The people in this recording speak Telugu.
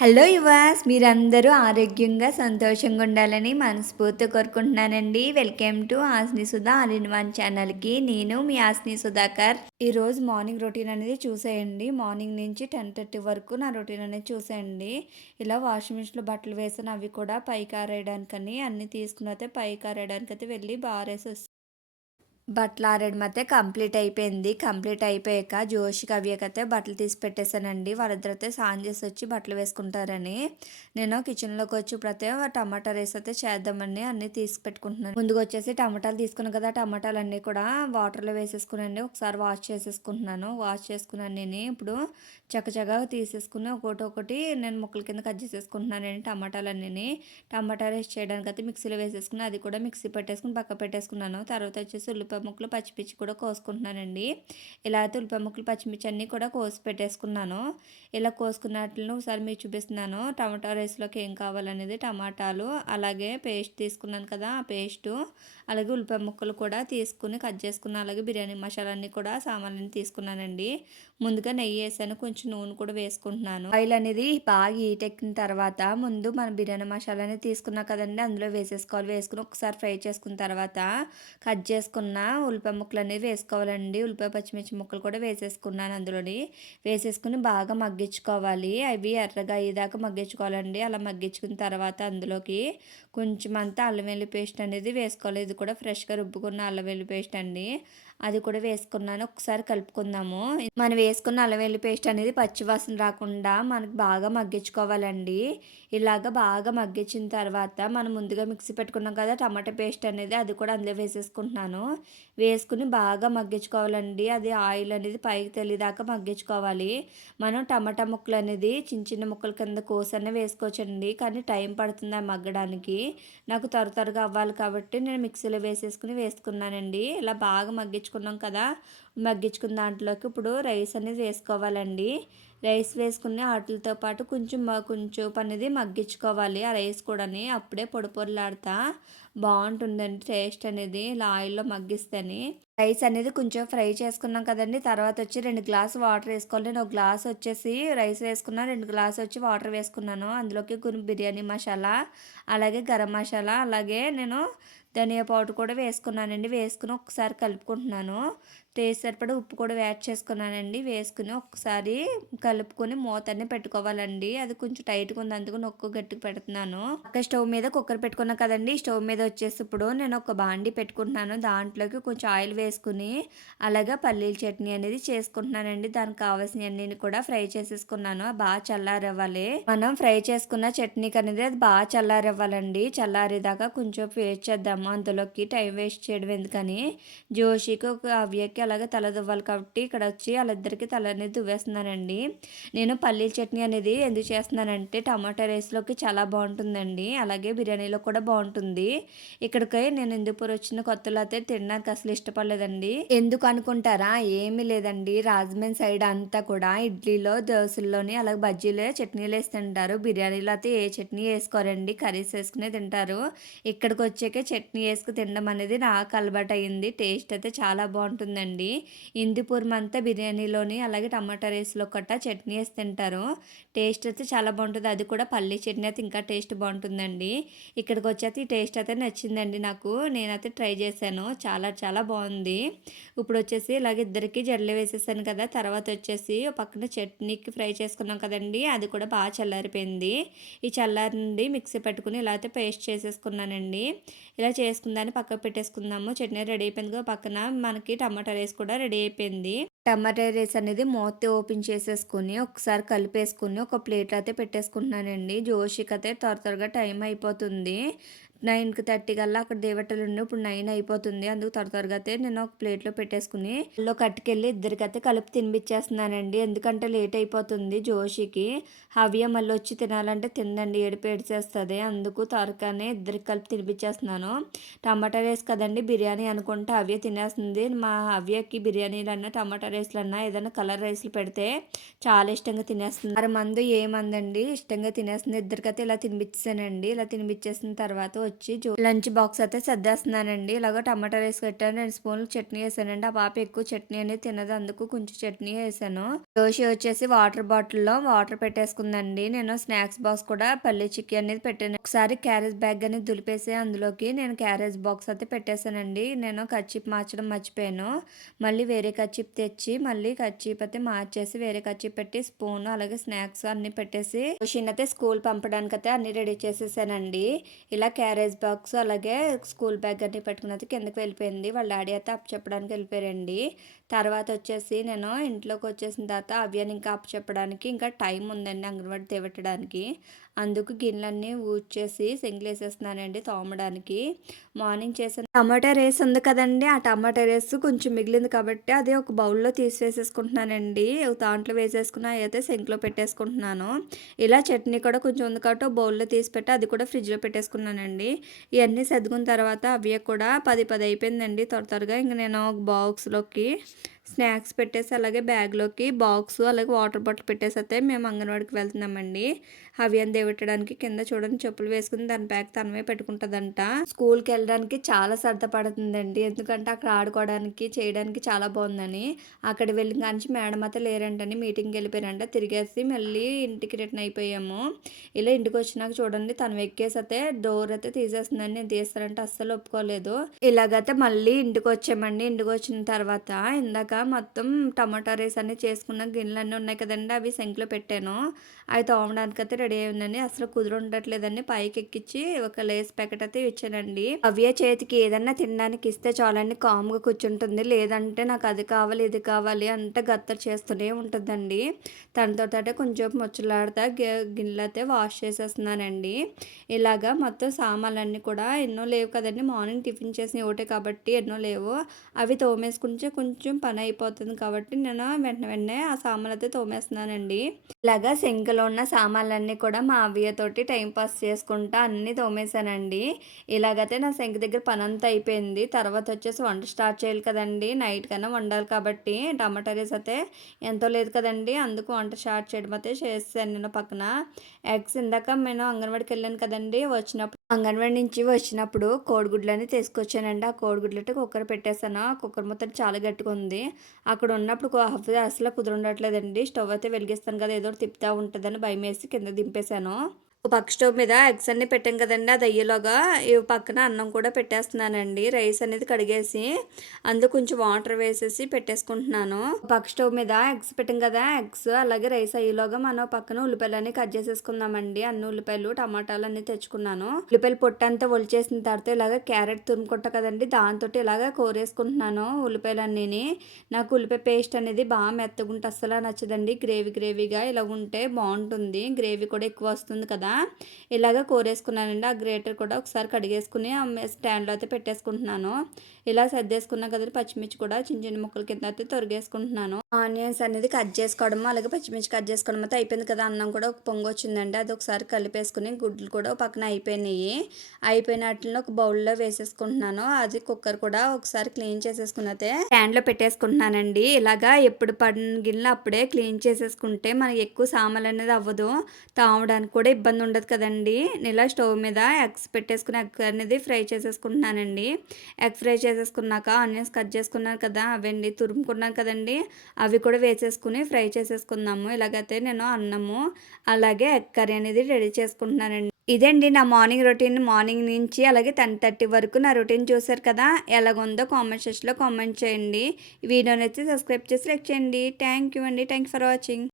హలో యువాస్ మీరందరూ ఆరోగ్యంగా సంతోషంగా ఉండాలని మనస్ఫూర్తి కోరుకుంటున్నానండి. వెల్కమ్ టు ఆస్ని సుధా ఆల్ ఇన్ వన్ ఛానల్కి. నేను మీ ఆస్ని సుధాకర్. ఈరోజు మార్నింగ్ రొటీన్ అనేది చూసేయండి. మార్నింగ్ నుంచి టెన్ థర్టీ వరకు నా రొటీన్ అనేది చూసేయండి. ఇలా వాషింగ్ మిషన్లో బట్టలు వేసిన అవి కూడా పైకి ఆరేయడానికని అన్నీ తీసుకుని అయితే పైకి ఆరేయడానికి అయితే వెళ్ళి బారేసి బట్టలు ఆరేయడం అయితే కంప్లీట్ అయిపోయింది. కంప్లీట్ అయిపోయాక జోషికి అవ్యకైతే బట్టలు తీసి పెట్టేశానండి. వాళ్ళిద్దరైతే అయితే చేసి వచ్చి బట్టలు వేసుకుంటారని. నేను కిచెన్లోకి వచ్చి ఇప్పుడైతే టమాటా రైస్ అయితే చేద్దామని అన్నీ తీసి పెట్టుకుంటున్నాను. ముందుకు వచ్చేసి టమాటాలు తీసుకున్నాను కదా టమాటాలు అన్నీ కూడా వాటర్లో వేసేసుకునండి. ఒకసారి వాష్ చేసేసుకుంటున్నాను. వాష్ చేసుకున్నాను నేను. ఇప్పుడు చక్కచక్కగా తీసేసుకుని ఒకటి ఒకటి నేను ముక్కల కింద కట్ చేసేసుకుంటున్నానండి టమాటాలన్నీ టమాటా రైస్ చేయడానికి అయితే మిక్సీలో వేసేసుకుని అది కూడా మిక్సీ పెట్టేసుకుని పక్క పెట్టేసుకున్నాను. తర్వాత వచ్చేసి ఉల్లిపాయ ఉల్లిపాయ ముక్కలు పచ్చిమిర్చి కూడా కోసుకుంటున్నానండి. ఇలా అయితే ఉల్లిపాయ ముక్కలు పచ్చిమిర్చి అన్నీ కూడా కోసి పెట్టేసుకున్నాను. ఇలా కోసుకున్నట్లు ఒకసారి మీరు చూపిస్తున్నాను. టమాటా రైస్లోకి ఏం కావాలనేది టమాటాలు అలాగే పేస్ట్ తీసుకున్నాను కదా ఆ పేస్టు. అలాగే ఉల్లిపాయ ముక్కలు కూడా తీసుకుని కట్ చేసుకున్నాను అలాగే బిర్యానీ మసాలా అన్నీ కూడా సామాన్లన్నీ తీసుకున్నానండి. ముందుగా నెయ్యి వేసాను కొంచెం నూనె కూడా వేసుకుంటున్నాను. ఆయిల్ అనేది బాగా హీట్ ఎక్కిన తర్వాత ముందు మన బిర్యానీ మసాలా అనేది తీసుకున్నాం కదండి అందులో వేసేసుకోవాలి. వేసుకుని ఒకసారి ఫ్రై చేసుకున్న తర్వాత కట్ చేసుకున్న ఉల్లిపాయ ముక్కలు అనేవి వేసుకోవాలండి. ఉల్లిపాయ పచ్చిమిర్చి ముక్కలు కూడా వేసేసుకున్నాను అందులోని. వేసేసుకుని బాగా మగ్గించుకోవాలి. అవి ఎర్రగా అయ్యేదాకా మగ్గించుకోవాలండి. అలా మగ్గించుకున్న తర్వాత అందులోకి కొంచెం అంతా అల్లం వెల్లి పేస్ట్ అనేది వేసుకోవాలి. ఇది కూడా ఫ్రెష్గా రుబ్బుకున్న అల్లం వెల్లి పేస్ట్ అండి. అది కూడా వేసుకున్నాను. ఒకసారి కలుపుకుందాము. మనం వేసుకున్న అల్లవెల్లి పేస్ట్ అనేది పచ్చివాసన రాకుండా మనకు బాగా మగ్గించుకోవాలండి. ఇలాగ బాగా మగ్గించిన తర్వాత మనం ముందుగా మిక్సీ పెట్టుకున్నాం కదా టమాటా పేస్ట్ అనేది అది కూడా అందులో వేసేసుకుంటున్నాను. వేసుకుని బాగా మగ్గించుకోవాలండి. అది ఆయిల్ అనేది పైకి తెలియదాకా మగ్గించుకోవాలి. మనం టమాటా ముక్కలు అనేది చిన్న చిన్న ముక్కల కింద కోసనే వేసుకోవచ్చండి. కానీ టైం పడుతుంది మగ్గడానికి. నాకు త్వర త్వరగా అవ్వాలి కాబట్టి నేను మిక్సీలో వేసేసుకుని వేసుకున్నానండి. ఇలా బాగా మగ్గించు మగ్గించుకున్నాం కదా. మగ్గించుకున్న దాంట్లోకి ఇప్పుడు రైస్ అనేది వేసుకోవాలండి. రైస్ వేసుకుని వాటితో పాటు కొంచెం కొంచెం అనేది మగ్గించుకోవాలి. ఆ రైస్ కూడాని అప్పుడే పొడి బాగుంటుందండి టేస్ట్ అనేది. ఇలా ఆయిల్లో మగ్గిస్తేనే. రైస్ అనేది కొంచెం ఫ్రై చేసుకున్నాం కదండి. తర్వాత వచ్చి రెండు గ్లాస్ వాటర్ వేసుకోవాలి. నేను ఒక గ్లాస్ వచ్చేసి రైస్ వేసుకున్నాను రెండు గ్లాస్ వచ్చి వాటర్ వేసుకున్నాను. అందులోకి కొన్ని బిర్యానీ మసాలా అలాగే గరం మసాలా అలాగే నేను ధనియా పౌడర్ కూడా వేసుకున్నానండి. వేసుకుని ఒకసారి కలుపుకుంటున్నాను. టేస్ట్ సరిపడా ఉప్పు కూడా యాడ్ చేసుకున్నానండి. వేసుకుని ఒకసారి కలుపుకొని మూతని పెట్టుకోవాలండి. అది కొంచెం టైట్గా ఉంది. అందుకు నొక్కు గట్టికి పెడుతున్నాను. ఒక స్టవ్ మీద కుక్కర్ పెట్టుకున్నా కదండి. స్టవ్ మీద వచ్చేసి ఇప్పుడు నేను ఒక బాండి పెట్టుకుంటున్నాను. దాంట్లోకి కొంచెం ఆయిల్ వేసుకుని అలాగే పల్లీల చట్నీ అనేది చేసుకుంటున్నానండి. దానికి కావాల్సినవన్నీ కూడా ఫ్రై చేసేసుకున్నాను. బాగా చల్లారవ్వాలి. మనం ఫ్రై చేసుకున్న చట్నీకి అనేది అది బాగా చల్లారవ్వాలండి. చల్లారేదాకా కొంచెం వేస్ట్ చేద్దాము. అందులోకి టైం వేస్ట్ చేయడం ఎందుకని జోషికి ఒక అవ్యకి అలాగే తల దువ్వాలి కాబట్టి ఇక్కడ వచ్చి వాళ్ళిద్దరికి తల అనేది దువ్వేస్తున్నానండి. నేను పల్లీల చట్నీ అనేది ఎందుకు చేస్తున్నానంటే టమాటా రైస్లోకి చాలా బాగుంటుందండి. అలాగే బిర్యానీలో కూడా బాగుంటుంది. ఇక్కడికి నేను ఎందుపూర్ వచ్చిన కొత్తలో అయితే తినడానికి అసలు ఇష్టపడలేదండి. ఎందుకు అనుకుంటారా? ఏమీ లేదండి. రాజమండ్రి సైడ్ అంతా కూడా ఇడ్లీలో దోశల్లోని అలాగే బజ్జీలో చట్నీలు వేసి తింటారు బిర్యానీలో అయితే ఏ చట్నీ వేసుకోరండి? కర్రీస్ వేసుకునే తింటారు. ఇక్కడికి వచ్చాకే చట్నీ వేసుకు తినడం అనేది నాకు అలవాటు అయింది టేస్ట్ అయితే చాలా బాగుంటుందండి. అండి. ఇందిపూర్మ అంతా బిర్యానీలోని అలాగే టమాటా రైస్లో కట్ట చట్నీ వేసి తింటారు. టేస్ట్ అయితే చాలా బాగుంటుంది. అది కూడా పల్లీ చట్నీ అయితే ఇంకా టేస్ట్ బాగుంటుందండి. ఇక్కడికి వచ్చేది ఈ టేస్ట్ అయితే నచ్చిందండి నాకు. నేనైతే ట్రై చేశాను. చాలా చాలా బాగుంది. ఇప్పుడు వచ్చేసి ఇలాగ ఇద్దరికి జడలు వేసేసాను కదా. తర్వాత వచ్చేసి పక్కన చట్నీకి ఫ్రై చేసుకున్నాం కదండి. అది కూడా బాగా చల్లారిపోయింది. ఈ చల్లారి నుండి మిక్సీ పెట్టుకుని ఇలా అయితే పేస్ట్ చేసేసుకున్నానండి. ఇలా చేసుకుందాన్ని పక్కకు పెట్టేసుకుందాము. చట్నీ రెడీ అయిపోయింది పక్కన. మనకి టమాటా రైస్ కూడా రెడీ అయిపోయింది. టమాటా రైస్ అనేది మూత ఓపెన్ చేసేసుకుని ఒకసారి కలిపేసుకుని ఒక ప్లేట్ అయితే పెట్టేసుకుంటున్నానండి. జోషికి అయితే త్వర త్వరగా టైం అయిపోతుంది. నైన్కి థర్టీ కల్లా అక్కడ దేవటలు ఉండి ఇప్పుడు నైన్ అయిపోతుంది. అందుకు త్వర త్వరగా అయితే నేను ఒక ప్లేట్లో పెట్టేసుకుని లో కట్టుకెళ్ళి ఇద్దరికైతే కలిపి తినిపించేస్తున్నానండి ఎందుకంటే లేట్ అయిపోతుంది జోషికి. హవ్య మళ్ళీ వచ్చి తినాలంటే తిందండి ఏడుపు ఏడ్చేస్తుంది. అందుకు త్వరగానే ఇద్దరికి కలిపి తినిపించేస్తున్నాను టమాటా రైస్ కదండి బిర్యానీ అనుకుంటే హవ్య తినేస్తుంది. మా హవ్యకి బిర్యానీలన్నా టమాటా రైస్లన్నా ఏదైనా కలర్ రైస్లు పెడితే చాలా ఇష్టంగా తినేస్తుంది. అర మందు ఏమందండి ఇష్టంగా తినేస్తుంది. ఇద్దరికైతే ఇలా తినిపించానండి ఇలా తినిపించేసిన తర్వాత వచ్చి లంచ్ బాక్స్ అయితే సర్దేస్తున్నానండి. ఇలాగ టమాటా రైస్ పెట్టాను రెండు స్పూన్లు చట్నీ వేసానండి. ఆ పాప ఎక్కువ చట్నీ అనేది తినదు. అందుకు కొంచెం చట్నీ వేసాను. దోశ వచ్చేసి వాటర్ బాటిల్లో వాటర్ పెట్టేసుకుందండి. నేను స్నాక్స్ బాక్స్ కూడా పల్లీ చిక్కీ అనేది పెట్టాను. ఒకసారి క్యారేజ్ బ్యాగ్ అనేది దులిపేసి అందులోకి నేను క్యారేజ్ బాక్స్ అయితే పెట్టేశానండి. నేను కచ్చిప్ మార్చడం మర్చిపోయాను. మళ్ళీ వేరే కచ్చిప్ తెచ్చి మళ్ళీ కచ్చిప్ అయితే మార్చేసి వేరే కచ్చిప్ పెట్టి స్పూన్ అలాగే స్నాక్స్ అన్ని పెట్టేసి మిషన్ అయితే స్కూల్ పంపడానికి అయితే అన్ని రెడీ చేసేసానండి. ఇలా క్యారేజ్ బాక్స్ అలాగే స్కూల్ బ్యాగ్ అన్ని పెట్టుకున్నది కిందకి వెళ్ళిపోయింది. వాళ్ళ డాడీ అయితే అప్ చెప్పడానికి వెళ్ళిపోయారండి. తర్వాత వచ్చేసి నేను ఇంట్లోకి వచ్చేసిన తర్వాత అవ్యాన్ని ఇంకా అప్ చెప్పడానికి ఇంకా టైం ఉందండి అంగన్వాడి తెవెట్టడానికి. అందుకు గిన్నెలన్నీ ఊడ్చేసి సింగిలేసేస్తున్నానండి తోమడానికి. మార్నింగ్ చేసిన టమాటా రేస్ ఉంది కదండి ఆ టమాటా రేస్ కొంచెం మిగిలింది కాబట్టి అది ఒక బౌల్లో తీసివేసేసుకుంటున్నానండి. దాంట్లో వేసేసుకున్న అయితే సింక్లో పెట్టేసుకుంటున్నాను. ఇలా చట్నీ కూడా కొంచెం ఉంది కాబట్టి బౌల్లో తీసి పెట్టి అది కూడా ఫ్రిడ్జ్లో పెట్టేసుకున్నానండి. ఇవన్నీ సర్దుకున్న తర్వాత అవి కూడా పది పది అయిపోయిందండి త్వర త్వరగా. ఇంక నేను ఒక బాక్స్లోకి స్నాక్స్ పెట్టేసి అలాగే బ్యాగ్లోకి బాక్స్ అలాగే వాటర్ బాటిల్ పెట్టేసి అయితే మేము అంగన్వాడికి వెళ్తున్నామండి. అవి అని దేవెట్టడానికి కింద చూడండి చెప్పులు వేసుకుని దాని బ్యాగ్ తనమే పెట్టుకుంటుందంట. స్కూల్కి వెళ్ళడానికి చాలా సరదా పడుతుందండి. ఎందుకంటే అక్కడ ఆడుకోవడానికి చేయడానికి చాలా బాగుందని. అక్కడ వెళ్ళిన కానించి మేడం అయితే లేరంటని మీటింగ్కి వెళ్ళిపోయారంట. తిరిగేసి మళ్ళీ ఇంటికి రిటర్న్ అయిపోయాము. ఇలా ఇంటికి వచ్చినాక చూడండి తను ఎక్కేసి అయితే డోర్ అయితే తీసేస్తుందని నేను తీస్తారంటే అస్సలు ఒప్పుకోలేదు. ఇలాగైతే మళ్ళీ ఇంటికి వచ్చామండి. ఇంటికి వచ్చిన తర్వాత ఇందాక మొత్తం టమాటా రైస్ అన్ని చేసుకున్న గిన్నెలు అన్నీ ఉన్నాయి కదండి అవి శంకులో పెట్టాను. అవి తోమడానికి అయితే రెడీ అయి ఉందండి. అసలు కుదురుండట్లేదని పైకి ఎక్కించి ఒక లేస్ ప్యాకెట్ అయితే ఇచ్చానండి. అవే చేతికి ఏదన్నా తినడానికి ఇస్తే చాలండి. కామ్గా కూర్చుంటుంది. లేదంటే నాకు అది కావాలి ఇది కావాలి అంటే గత్తర్ చేస్తూనే ఉంటుందండి. తనతో తటే కొంచెం ముచ్చలాడతా గిన్నెలు అయితే వాష్ చేసేస్తున్నానండి. ఇలాగా మొత్తం సామాన్లన్నీ కూడా ఎన్నో లేవు కదండి. మార్నింగ్ టిఫిన్ చేసిన ఒకటే కాబట్టి ఎన్నో లేవు. అవి తోమేసుకుంటే కొంచెం పని అయిపోతుంది కాబట్టి నేను వెంటనే వెంటనే ఆ సామాన్లు అయితే తోమేస్తున్నానండి. ఇలాగా సింక్లో ఉన్న సామాన్లన్నీ కూడా మా అవ్వయ్యతోటి టైంపాస్ చేసుకుంటా అన్నీ తోమేశానండి. ఇలాగైతే నా సింక్ దగ్గర పని అంతా అయిపోయింది. తర్వాత వచ్చేసి వంట స్టార్ట్ చేయాలి కదండి. నైట్ కన్నా వండాలి కాబట్టి టమాటా రైస్ అయితే ఎంతో లేదు కదండి. అందుకు వంట స్టార్ట్ చేయడం అయితే చేస్తాను నేను పక్కన. ఎగ్స్ ఇందాక నేను అంగన్వాడికి వెళ్ళాను కదండి. వచ్చినప్పుడు అంగన్వాడి నుంచి వచ్చినప్పుడు కోడిగుడ్లని తీసుకొచ్చానండి. ఆ కోడిగుడ్లతో కుక్కర్ పెట్టేశాను. ఆ కుక్కర్ మొత్తం చాలా గట్టిగా ఉంది. అక్కడ ఉన్నప్పుడు అసలు కుదరుండట్లేదండి స్టవ్ అయితే వెలిగిస్తాను కదా ఏదో తిప్పుతూ ఉంటుందని భయం వేసి కింద దింపేశాను. పక్క స్టవ్ మీద ఎగ్స్ అన్ని పెట్టాం కదండి అది అయ్యేలోగా ఈ పక్కన అన్నం కూడా పెట్టేస్తున్నానండి. రైస్ అనేది కడిగేసి అందుకు కొంచెం వాటర్ వేసేసి పెట్టేసుకుంటున్నాను. పక్క స్టవ్ మీద ఎగ్స్ పెట్టాం కదా ఎగ్స్ అలాగే రైస్ అయ్యేలోగా మనం పక్కన ఉల్లిపాయలన్నీ కట్ చేసేసుకుందామండి. అన్ని ఉల్లిపాయలు టమాటాలు అన్ని తెచ్చుకున్నాను. ఉల్లిపాయలు పొట్టు అంతా ఒలిచేసిన తర్వాత ఇలాగ క్యారెట్ తురుముకుంట కదండి దాంతో ఇలాగ కోరేసుకుంటున్నాను ఉల్లిపాయలన్నీ నాకు ఉల్లిపాయ పేస్ట్ అనేది బాగా మెత్తగుంటే అస్సలు నచ్చదండి. గ్రేవీ గ్రేవీగా ఇలా ఉంటే బాగుంటుంది. గ్రేవీ కూడా ఎక్కువ వస్తుంది కదా. కదా? ఇలాగ కోరేసుకున్నానండి. ఆ గ్రేటర్ కూడా ఒకసారి కడిగేసుకుని స్టాండ్లో అయితే పెట్టేసుకుంటున్నాను. ఇలా సర్దేసుకున్నా కదా పచ్చిమిర్చి కూడా చిన్న చిన్న ముక్కల కింద అయితే తొరిగేసుకుంటున్నాను. ఆనియన్స్ అనేది కట్ చేసుకోవడం అలాగే పచ్చిమిర్చి కట్ చేసుకోవడం అయితే అయిపోయింది కదా. అన్నం కూడా ఒక పొంగు వచ్చిందండి. అది ఒకసారి కలిపేసుకుని గుడ్లు కూడా పక్కన అయిపోయినాయి. అయిపోయిన వాటిని ఒక బౌల్లో వేసేసుకుంటున్నాను. అది కుక్కర్ కూడా ఒకసారి క్లీన్ చేసేసుకున్నతే స్టాండ్లో పెట్టేసుకుంటున్నానండి. ఇలాగా ఎప్పుడు పడిన గిన్నెలు అప్పుడే క్లీన్ చేసేసుకుంటే మనకి ఎక్కువ సామాన్లు అనేది అవ్వదు. తామడానికి కూడా ఇబ్బంది ఇబ్బంది ఉండదు కదండి. ఇలా స్టవ్ మీద ఎగ్స్ పెట్టేసుకుని ఎగ్ అనేది ఫ్రై చేసేసుకుంటున్నానండి. ఎగ్ ఫ్రై చేసేసుకున్నాక ఆనియన్స్ కట్ చేసుకున్నాను కదా అవన్నీ తురుముకున్నాను కదండి. అవి కూడా వేసేసుకుని ఫ్రై చేసేసుకుందాము. ఇలాగైతే నేను అన్నము అలాగే ఎగ్ కర్రీ అనేది రెడీ చేసుకుంటున్నానండి. ఇదండి నా మార్నింగ్ రొటీన్. మార్నింగ్ నుంచి అలాగే టెన్ థర్టీ వరకు నా రొటీన్ చూసారు కదా ఎలాగుందో కామెంట్ సెక్షన్లో కామెంట్ చేయండి. వీడియోని వచ్చి సబ్స్క్రైబ్ చేసి లైక్ చేయండి. థ్యాంక్ యూ అండి. Thank for watching.